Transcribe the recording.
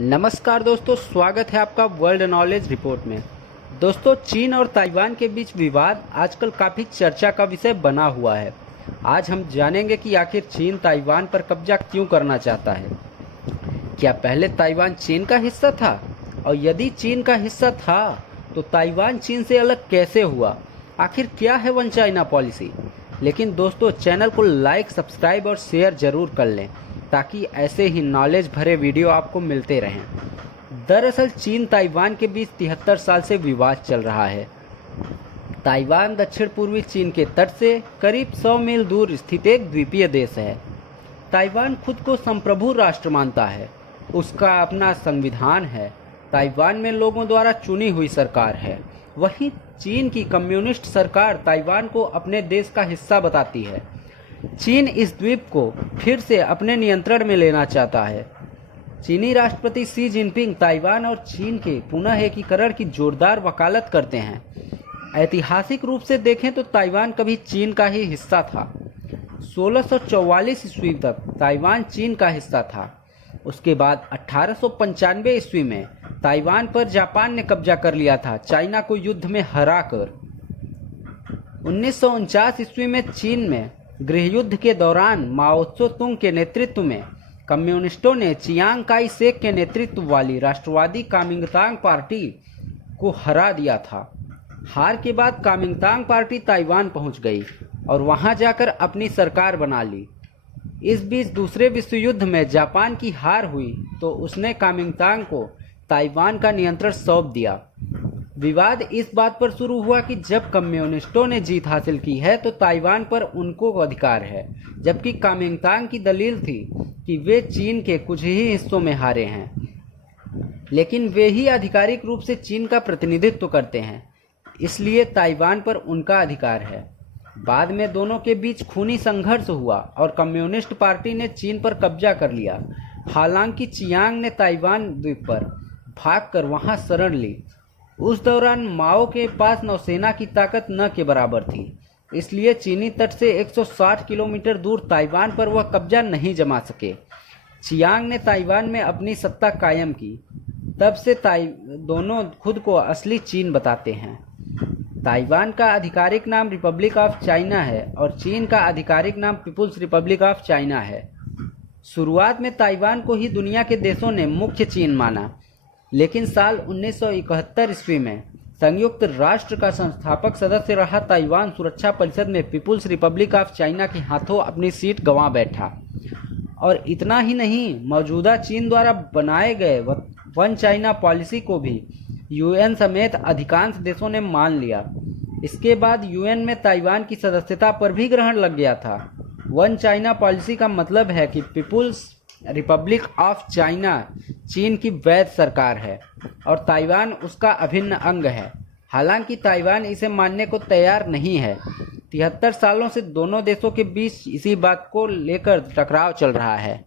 नमस्कार दोस्तों, स्वागत है आपका वर्ल्ड नॉलेज रिपोर्ट में। दोस्तों, चीन और ताइवान के बीच विवाद आजकल काफ़ी चर्चा का विषय बना हुआ है। आज हम जानेंगे कि आखिर चीन ताइवान पर कब्जा क्यों करना चाहता है। क्या पहले ताइवान चीन का हिस्सा था, और यदि चीन का हिस्सा था तो ताइवान चीन से अलग कैसे हुआ। आखिर क्या है वन चाइना पॉलिसी। लेकिन दोस्तों, चैनल को लाइक, सब्सक्राइब और शेयर जरूर कर लें ताकि ऐसे ही नॉलेज भरे वीडियो आपको मिलते रहें। दरअसल चीन ताइवान के बीच 73 साल से विवाद चल रहा है। ताइवान दक्षिण पूर्वी चीन के तट से करीब 100 मील दूर स्थित एक द्वीपीय देश है। ताइवान खुद को संप्रभु राष्ट्र मानता है। उसका अपना संविधान है। ताइवान में लोगों द्वारा चुनी हुई सरकार है। वहीं चीन की कम्युनिस्ट सरकार ताइवान को अपने देश का हिस्सा बताती है। चीन इस द्वीप को फिर से अपने नियंत्रण में लेना चाहता है। चीनी राष्ट्रपति शी जिनपिंग ताइवान और चीन के पुनः एकीकरण की जोरदार वकालत करते हैं। ऐतिहासिक रूप से देखें तो ताइवान कभी चीन का ही हिस्सा था। 1644 ईस्वी तक ताइवान चीन का हिस्सा था। उसके बाद 1895 ईस्वी में ताइवान पर जापान ने कब्जा कर लिया था, चाइना को युद्ध में हराकर। 1949 ईस्वी में चीन में गृह युद्ध के दौरान माओ त्से-तुंग के नेतृत्व में कम्युनिस्टों ने चियांग काई शेक के नेतृत्व वाली राष्ट्रवादी कामिंगतांग पार्टी को हरा दिया था। हार के बाद कामिंगतांग पार्टी ताइवान पहुंच गई और वहां जाकर अपनी सरकार बना ली। इस बीच दूसरे विश्व युद्ध में जापान की हार हुई तो उसने कामिंगतांग को ताइवान का नियंत्रण सौंप दिया। विवाद इस बात पर शुरू हुआ कि जब कम्युनिस्टों ने जीत हासिल की है तो ताइवान पर उनको अधिकार है, जबकि कामिंगतांग की दलील थी कि वे चीन के कुछ ही हिस्सों में हारे हैं, लेकिन वे ही आधिकारिक रूप से चीन का प्रतिनिधित्व करते हैं, इसलिए ताइवान पर उनका अधिकार है। बाद में दोनों के बीच खूनी संघर्ष हुआ और कम्युनिस्ट पार्टी ने चीन पर कब्जा कर लिया। हालांकि चियांग ने ताइवान द्वीप पर भागकर वहां शरण ली। उस दौरान माओ के पास नौसेना की ताकत न के बराबर थी, इसलिए चीनी तट से 160 किलोमीटर दूर ताइवान पर वह कब्जा नहीं जमा सके। चियांग ने ताइवान में अपनी सत्ता कायम की। तब से दोनों खुद को असली चीन बताते हैं। ताइवान का आधिकारिक नाम रिपब्लिक ऑफ चाइना है और चीन का आधिकारिक नाम पीपुल्स रिपब्लिक ऑफ चाइना है। शुरुआत में ताइवान को ही दुनिया के देशों ने मुख्य चीन माना, लेकिन साल 1971 ईस्वी में संयुक्त राष्ट्र का संस्थापक सदस्य रहा ताइवान सुरक्षा परिषद में पीपुल्स रिपब्लिक ऑफ चाइना के हाथों अपनी सीट गंवा बैठा। और इतना ही नहीं, मौजूदा चीन द्वारा बनाए गए वन चाइना पॉलिसी को भी यूएन समेत अधिकांश देशों ने मान लिया। इसके बाद यूएन में ताइवान की सदस्यता पर भी ग्रहण लग गया था। वन चाइना पॉलिसी का मतलब है कि पीपुल्स रिपब्लिक ऑफ चाइना चीन की वैध सरकार है और ताइवान उसका अभिन्न अंग है। हालांकि ताइवान इसे मानने को तैयार नहीं है। 73 सालों से दोनों देशों के बीच इसी बात को लेकर टकराव चल रहा है।